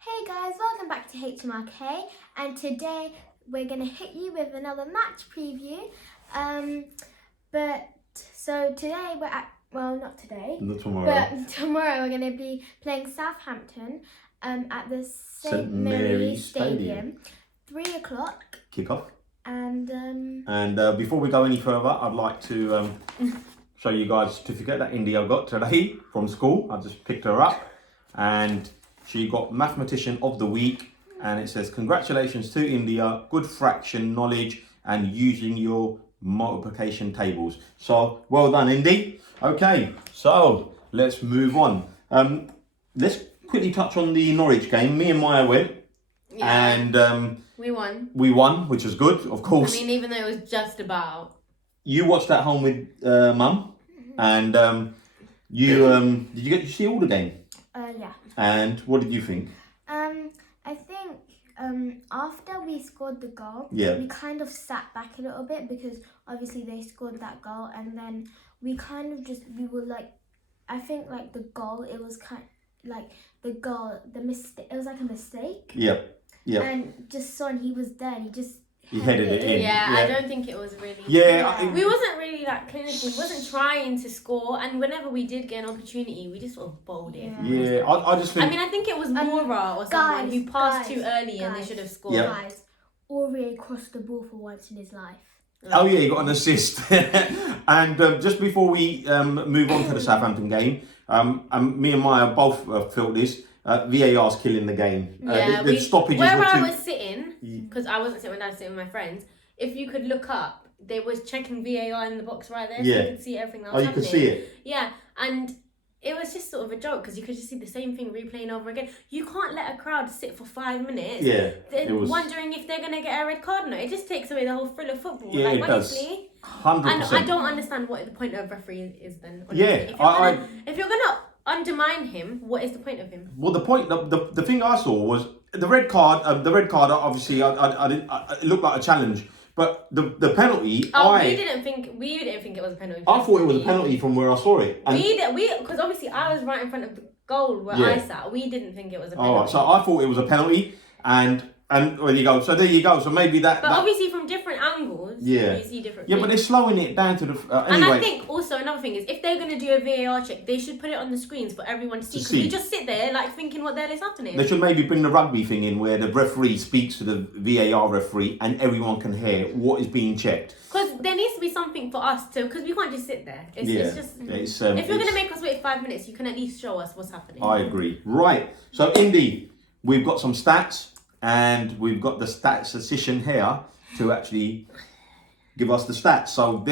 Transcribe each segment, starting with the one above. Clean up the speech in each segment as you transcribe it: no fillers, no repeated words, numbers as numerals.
Hey guys, welcome back to HMRK, and today we're going to hit you with another match preview. So today we're at, not today, Not tomorrow. but tomorrow we're going to be playing Southampton at the St Mary's Stadium, 3 o'clock. Kick-off. And before we go any further, I'd like to show you guys a certificate that India got today from school. I just picked her up and she got Mathematician of the Week, and it says, congratulations to India, good fraction knowledge and using your multiplication tables. So, well done, Indy. Okay, so let's move on. Let's quickly touch on the Norwich game. Me and Maya went, and we won. We won, which was good, of course. I mean, even though it was just about. You watched at home with Mum, and did you get to see all the game? yeah. And what did you think? I think after we scored the goal, Yeah. we kind of sat back a little bit because obviously they scored that goal, and then we kind of we were like, I think like the goal, it was the mistake, it was like a mistake. Yep. Yep. And just Son, he was there, and he headed it in. Yeah, I don't think it was really. Yeah. We wasn't really that clinical. We wasn't trying to score, and whenever we did get an opportunity, we just sort of bowled it. Yeah, I just think. I mean, I think it was Mora or someone who passed too early, and they should have scored. Yep. Guys, Aurier crossed the ball for once in his life. Oh yeah, he got an assist. And just before we move on to the Southampton game, me and Maya both felt this. VAR's killing the game. The stoppages where were I too... was sitting, because I wasn't sitting when I was sitting with my friends. If you could look up, they was checking VAR in the box right there, so you could see everything that was happening. You could see it. Yeah, and it was just sort of a joke because you could just see the same thing replaying over again. You can't let a crowd sit for 5 minutes. Yeah, wondering if they're gonna get a red card. No, it just takes away the whole thrill of football. Yeah, like, it honestly, does. 100%. And I don't understand what the point of referee is then. Honestly. Yeah, if you're gonna undermine him, what is the point of him? Well, the thing I saw was the red card. Obviously, it looked like a challenge, but the penalty. We didn't think it was a penalty. I thought it was a penalty from where I saw it. And because obviously I was right in front of the goal where I sat. We didn't think it was a penalty. All right, so I thought it was a penalty, and there you go. So there you go. So maybe that. But obviously from different angles, you see different. Yeah, things. but they're slowing it down to the. Anyway. And I think also another thing is if they're going to do a VAR check, they should put it on the screens for everyone to see. Because we just sit there like thinking what the hell is happening. They should maybe bring the rugby thing in where the referee speaks to the VAR referee and everyone can hear what is being checked. Because there needs to be something for us to, because we can't just sit there. It's just. If you're going to make us wait 5 minutes, you can at least show us what's happening. I agree. Right. So Indy, we've got some stats. And we've got the statistician here to actually give us the stats. So,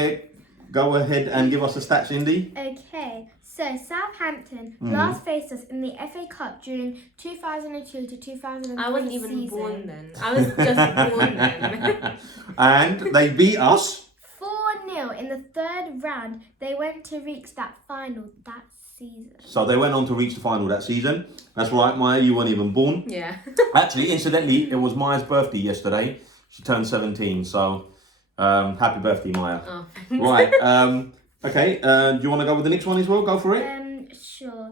go ahead and give us the stats, Indy. Okay, so Southampton last faced us in the FA Cup during 2002 to 2003 I wasn't even season. born then. I was just born then. And they beat us 4-0 in the third round. They went to reach that final that season. So they went on to reach the final that season. That's right, Maya, you weren't even born. Yeah. Actually, incidentally, it was Maya's birthday yesterday. She turned 17, so happy birthday, Maya. Oh. Right, okay, do you want to go with the next one as well? Go for it. Sure.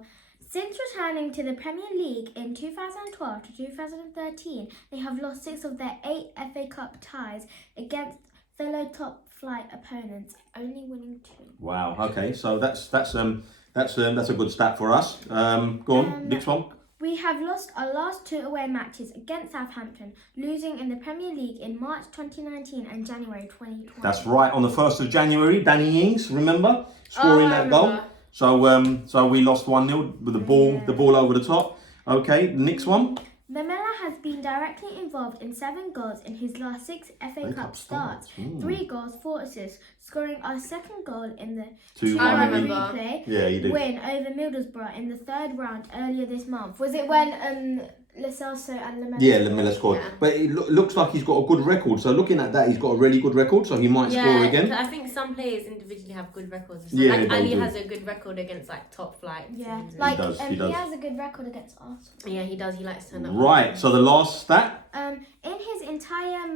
Since returning to the Premier League in 2012 to 2013, they have lost 6 of their 8 FA Cup ties against fellow top-flight opponents, only winning 2. Wow, okay, so that's a good stat for us. Go on, next one. We have lost our last 2 away matches against Southampton, losing in the Premier League in March 2019 and January 2020. That's right, on the 1st of January, Danny Ings, remember? Scoring that goal. So we lost 1-0 with the ball over the top. Okay, the next one. Lamela has been directly involved in 7 goals in his last 6 FA Cup starts. 3 goals, 4 assists, scoring our second goal in the 2-1 replay win over Middlesbrough in the 3rd round earlier this month. Was it when Lo Celso and Lamela? Yeah, Lamela scored. Yeah. But it looks like he's got a good record. So looking at that, he's got a really good record. So he might score again. I think some players individually have good records. Yeah, like Ali has a good record against like top flight. Yeah, teams. like he does. He has a good record against Arsenal. Yeah, he does. He likes to turn up. Right. So the last stat. In his entire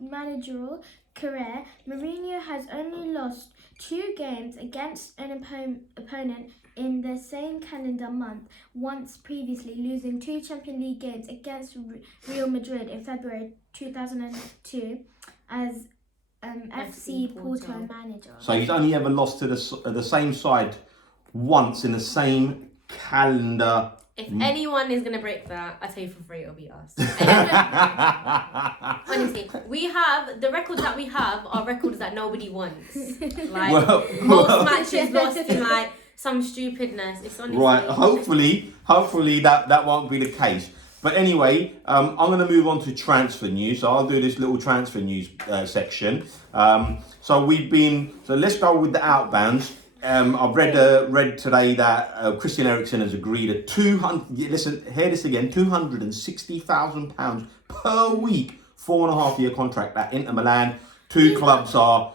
managerial career, Mourinho has only lost 2 games against an opponent in the same calendar month, once previously losing 2 Champions League games against Real Madrid in February 2002 as FC Porto manager. So he's only ever lost to the same side once in the same calendar. If anyone is going to break that, I tell you for free, it'll be us. Honestly, we have, the records that we have are records that nobody wants. Like, most matches lost in like some stupidness. It's honestly... Right, hopefully that won't be the case. But anyway, I'm going to move on to transfer news. So I'll do this little transfer news section. So let's go with the outbounds. I've read today that Christian Eriksen has agreed a £260,000 per week, 4.5-year contract at Inter Milan. Two clubs are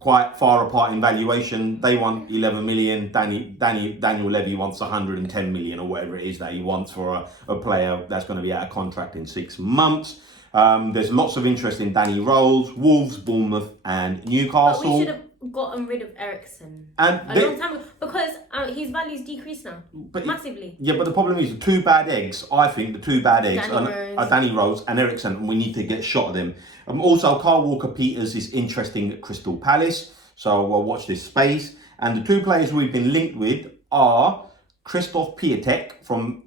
quite far apart in valuation. They want 11 million. Daniel Levy wants 110 million or whatever it is that he wants for a player that's going to be out of contract in 6 months. There's lots of interest in Danny Rose, Wolves, Bournemouth, and Newcastle. But we should have gotten rid of Eriksen a long time ago because his value's decreased now massively. Yeah, but the problem is the two bad eggs are Danny Rose and Eriksen, and we need to get a shot of them. Also, Kyle Walker-Peters is interesting at Crystal Palace, so we'll watch this space. And the two players we've been linked with are Krzysztof Piatek from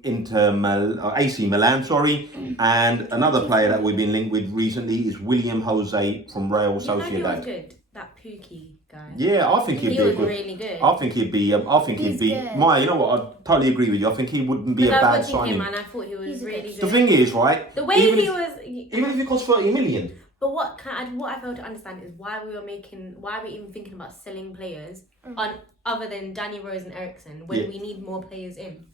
AC Milan, and another player that we've been linked with recently is William Jose from Real Sociedad. He was good, that Pookie guy. Yeah, I think he'd be really good. I think he'd be Mya, you know what? I totally agree with you. I think he wouldn't be a bad signing. I thought he was really good. The thing is, right? The way even if it costs 30 million. But what I failed to understand is why we were even thinking about selling players other than Danny Rose and Eriksen when we need more players in.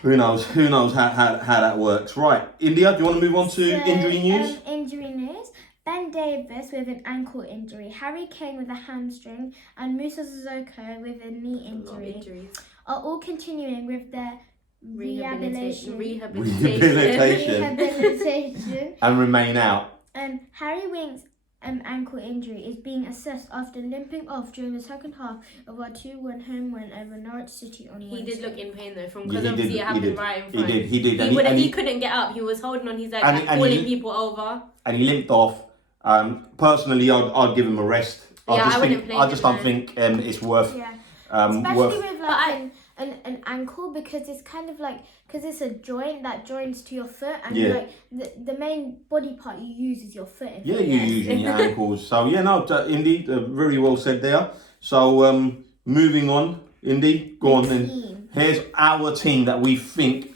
Who knows how that works. Right, India, do you want to move on to injury news? Injury news. Ben Davies with an ankle injury, Harry Kane with a hamstring, and Musa Sissoko with a knee injury are all continuing with their rehabilitation and remain out. Harry Winks' ankle injury is being assessed after limping off during the second half of our 2-1 home win over Norwich City on Wednesday. He did look in pain though, because obviously it happened right in front. He did. He couldn't get up. He was holding on his leg, calling people over. And he limped off. Personally, I'd give him a rest. I just don't think it's worth. Yeah. Especially with like an ankle, because it's kind of like, because it's a joint that joins to your foot, and like the main body part you use is your foot. You're using your ankles. So indeed, very well said there. So moving on, Indy, go on then. Here's our team that we think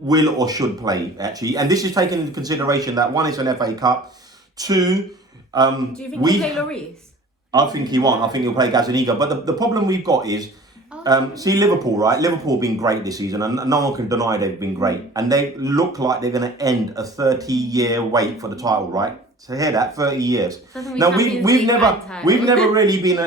will or should play actually, and this is taking into consideration that one is an FA Cup. 2, do you think he'll play Lloris? I think he won't. I think he'll play Gazaniga. But the problem we've got is, see Liverpool, right? Liverpool have been great this season, and no one can deny they've been great. And they look like they're going to end a 30-year wait for the title, right? So hear that, 30 years. Now we've never really been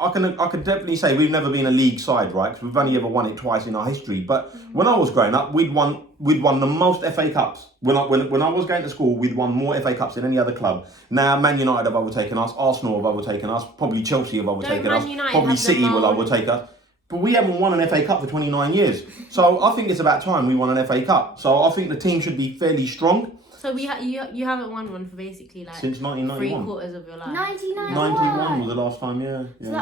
I can definitely say we've never been a league side, right? Because we've only ever won it twice in our history. But when I was growing up, we'd won the most FA Cups. When I was going to school, we'd won more FA Cups than any other club. Now Man United have overtaken us, Arsenal have overtaken us, probably Chelsea have overtaken us, probably City will overtake us. But we haven't won an FA Cup for 29 years. So I think it's about time we won an FA Cup. So I think the team should be fairly strong. So you haven't won one for basically like since 1991. 3/4 of your life. 1991 was the last time, yeah. So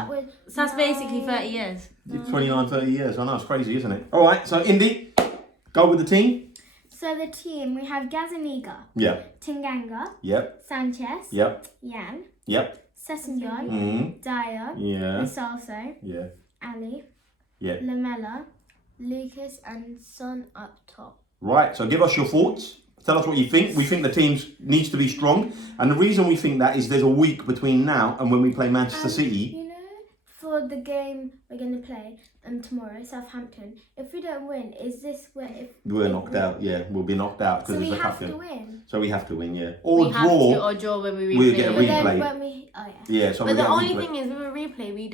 that's basically 30 years. 29, 30 years. I know, it's crazy, isn't it? All right, so Indy, go with the team. So the team, we have Gazaniga. Yeah. Tanganga. Yep. Sanchez. Yep. Yan. Yep. Sessegnon. Dyer. Yeah. Masalso. Yeah. Ali. Yeah. Lamella. Lucas and Son up top. Right, so give us your thoughts. Tell us what you think. We think the team needs to be strong. And the reason we think that is there's a week between now and when we play Manchester City. You know, for the game we're going to play tomorrow, Southampton, if we don't win, is this where... We're knocked out, yeah. We'll be knocked out because it's a cup game. So we have to win. So we have to win, yeah. Or draw when we replay. We'll get a replay. So but the only thing is with a replay, we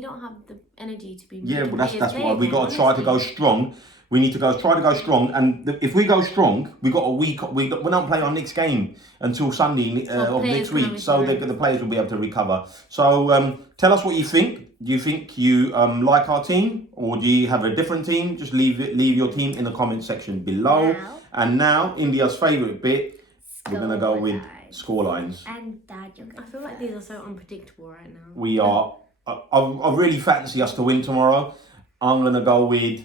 don't have the energy to be... Yeah, well that's why we got to try to go strong. We need to try to go strong, and if we go strong, we got a week. We don't play our next game until Sunday of next week, so the players will be able to recover. So tell us what you think. do you think you like our team, or do you have a different team? Just leave your team in the comment section below. And now, India's favourite bit, we're going to go with scorelines. And Dad, you're going I feel like these are so unpredictable right now. We are. I really fancy us to win tomorrow. I'm going to go with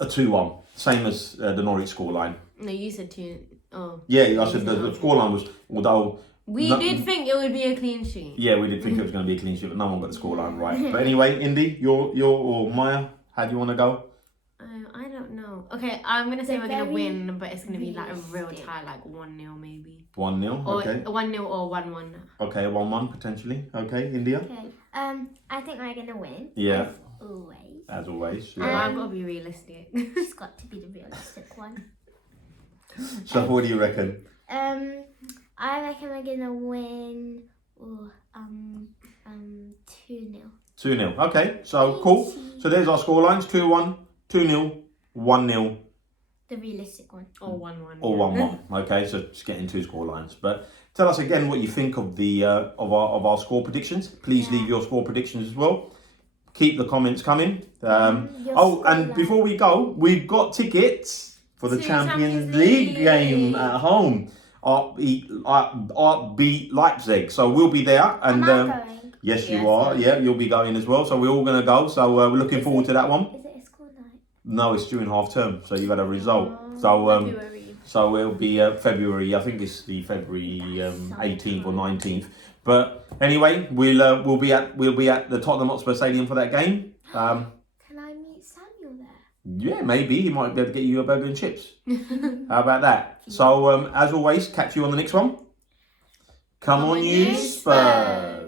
a 2-1, same as the Norwich scoreline. No, you said 2. Oh. Yeah, I said the scoreline was, although... We did think it would be a clean sheet. Yeah, we did think it was going to be a clean sheet, but no one got the scoreline right. But anyway, Indy, or Maya, how do you want to go? I don't know. Okay, I'm going to say we're going to win, but it's going to be like a real tie, like 1-0 maybe. 1-0, okay. 1-0 or 1-1. Okay, 1-1 potentially. Okay, India? Okay. I think we're going to win. Yeah. As always. As always. Yeah. I've got to be realistic. It's got to be the realistic one. So what do you reckon? I reckon we're going to win 2-0. 2-0. Okay, so cool. So there's our scorelines. 2-1, 2-0, 1-0. The realistic one. Or 1-1. Or 1-1. Okay, so just getting 2 scorelines. But tell us again what you think of the of our score predictions. Please leave your score predictions as well. Keep the comments coming. And before we go, we've got tickets for the Champions League game at home. Beat Leipzig. So we'll be there. And going? Yes, you are. Yeah, you'll be going as well. So we're all going to go. So we're looking forward to that one. Is it a school night? No, it's during half term. So you've had a result. So so it'll be February. I think it's the February 18th or 19th. But anyway, we'll be at the Tottenham Hotspur Stadium for that game. Can I meet Samuel there? Yeah, maybe he might be able to get you a burger and chips. How about that? So as always, catch you on the next one. Come on, you Spurs!